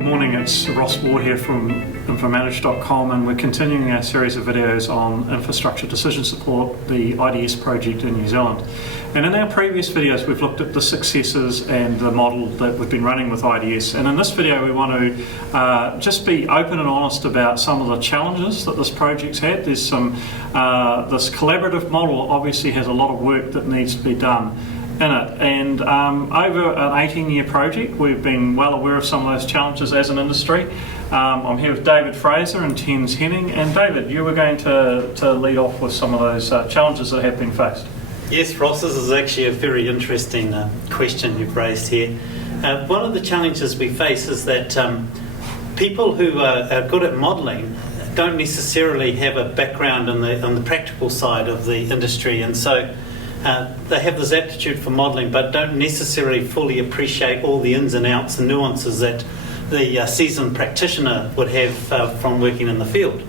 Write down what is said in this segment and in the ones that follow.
Good morning, it's Ross Ward here from INFRAMANAGE.com, and we're continuing our series of videos on infrastructure decision support, the IDS project in New Zealand. And in our previous videos we've looked at the successes and the model that we've been running with IDS, and in this video we want to just be open and honest about some of the challenges that this project's had. There's some, this collaborative model obviously has a lot of work that needs to be done in it, and over an 18-year project we've been well aware of some of those challenges as an industry. I'm here with David Fraser and Tens Henning, and David, you were going to lead off with some of those challenges that have been faced. Yes, Ross, this is actually a very interesting question you've raised here. One of the challenges we face is that people who are good at modelling don't necessarily have a background on the practical side of the industry, and so they have this aptitude for modelling but don't necessarily fully appreciate all the ins and outs and nuances that the seasoned practitioner would have from working in the field.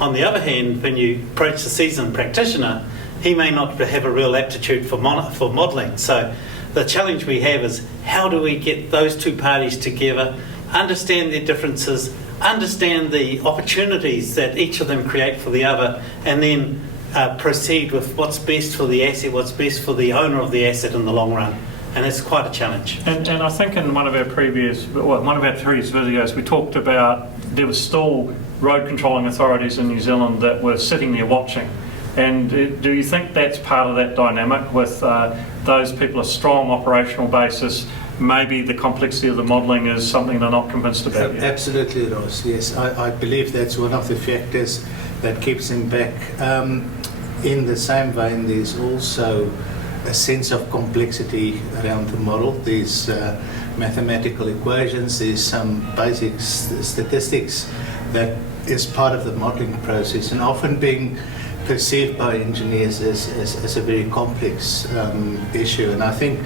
On the other hand, when you approach the seasoned practitioner, he may not have a real aptitude for modelling. So the challenge we have is how do we get those two parties together, understand their differences, understand the opportunities that each of them create for the other, and then proceed with what's best for the asset, what's best for the owner of the asset in the long run. And it's quite a challenge. And I think in one of our previous videos we talked about there was still road controlling authorities in New Zealand that were sitting there watching. And do you think that's part of that dynamic with those people, a strong operational basis, maybe the complexity of the modelling is something they're not convinced about yet? Absolutely, Ross, yes. I believe that's one of the factors that keeps them back. In the same vein, there's also a sense of complexity around the model. There's mathematical equations, there's some basic statistics that is part of the modelling process, and often being perceived by engineers as a very complex issue. And I think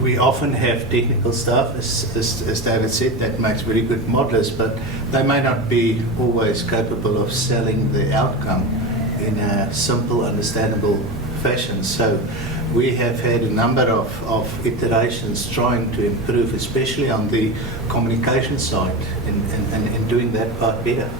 we often have technical staff, as David said, that makes very good modelers, but they may not be always capable of selling the outcome in a simple, understandable fashion. So we have had a number of iterations trying to improve, especially on the communication side, and doing that part better.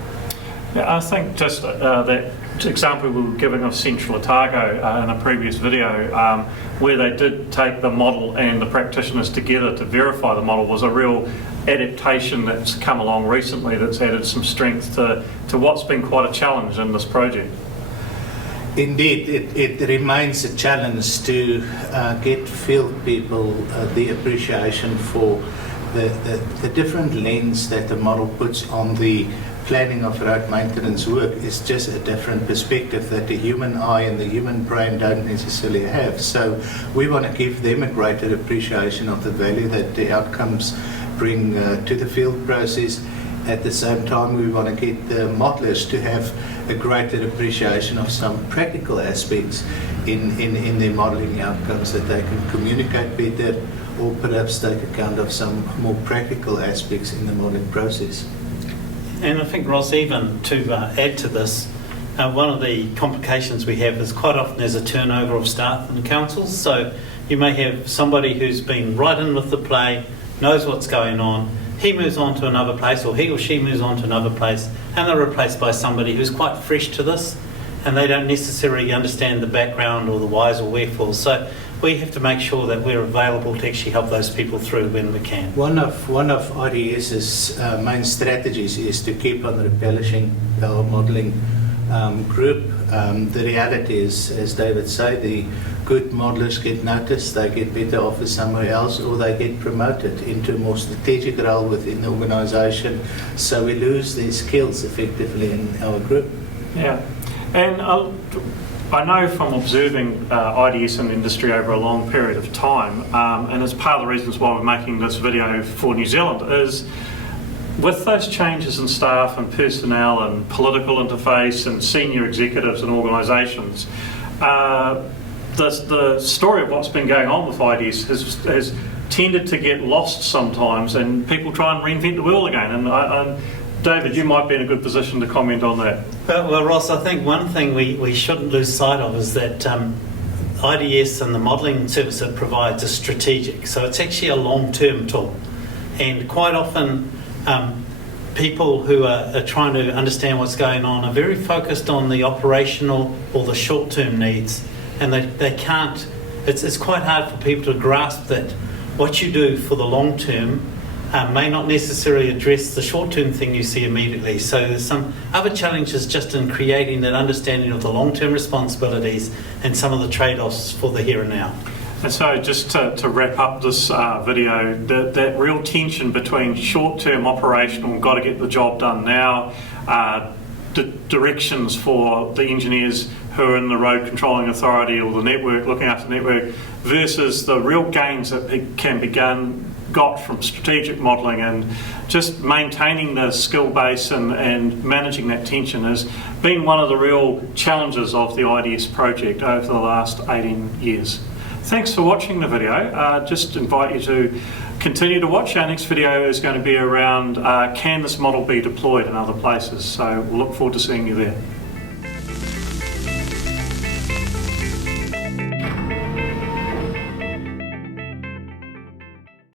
Yeah, I think just that example we were giving of Central Otago in a previous video, where they did take the model and the practitioners together to verify the model, was a real adaptation that's come along recently that's added some strength to what's been quite a challenge in this project. Indeed, it remains a challenge to get field people the appreciation for the different lens that the model puts on the planning of road maintenance work. Is just a different perspective that the human eye and the human brain don't necessarily have. So we want to give them a greater appreciation of the value that the outcomes bring to the field process. At the same time, we want to get the modelers to have a greater appreciation of some practical aspects in their modelling outcomes, that they can communicate better or perhaps take account of some more practical aspects in the modelling process. And I think, Ross, even to add to this, one of the complications we have is quite often there's a turnover of staff in councils. So you may have somebody who's been right in with the play, knows what's going on, he moves on to another place, or he or she moves on to another place, and they're replaced by somebody who's quite fresh to this, and they don't necessarily understand the background or the whys or wherefores. So we have to make sure that we're available to actually help those people through when we can. One of IDS's main strategies is to keep on replenishing our modelling group. The reality is, as David said, the good modelers get noticed, they get better offers somewhere else, or they get promoted into a more strategic role within the organisation. So we lose these skills effectively in our group. Yeah, and I know from observing IDS in the industry over a long period of time, and it's part of the reasons why we're making this video for New Zealand, is with those changes in staff and personnel and political interface and senior executives and organisations, the story of what's been going on with IDS has tended to get lost sometimes, and people try and reinvent the wheel again. And David, you might be in a good position to comment on that. Well, Ross, I think one thing we shouldn't lose sight of is that IDS and the modelling service it provides is strategic. So it's actually a long-term tool. And quite often, people who are trying to understand what's going on are very focused on the operational or the short-term needs, and they can't, it's quite hard for people to grasp that what you do for the long term may not necessarily address the short-term thing you see immediately. So there's some other challenges just in creating that understanding of the long-term responsibilities and some of the trade-offs for the here and now. And so just to wrap up this video, that real tension between short-term operational, got to get the job done now, directions for the engineers who are in the road controlling authority or the network, looking after the network, versus the real gains that can be got from strategic modelling, and just maintaining the skill base and managing that tension has been one of the real challenges of the IDS project over the last 18 years. Thanks for watching the video. Just invite you to continue to watch. Our next video is going to be around can this model be deployed in other places, so we'll look forward to seeing you there.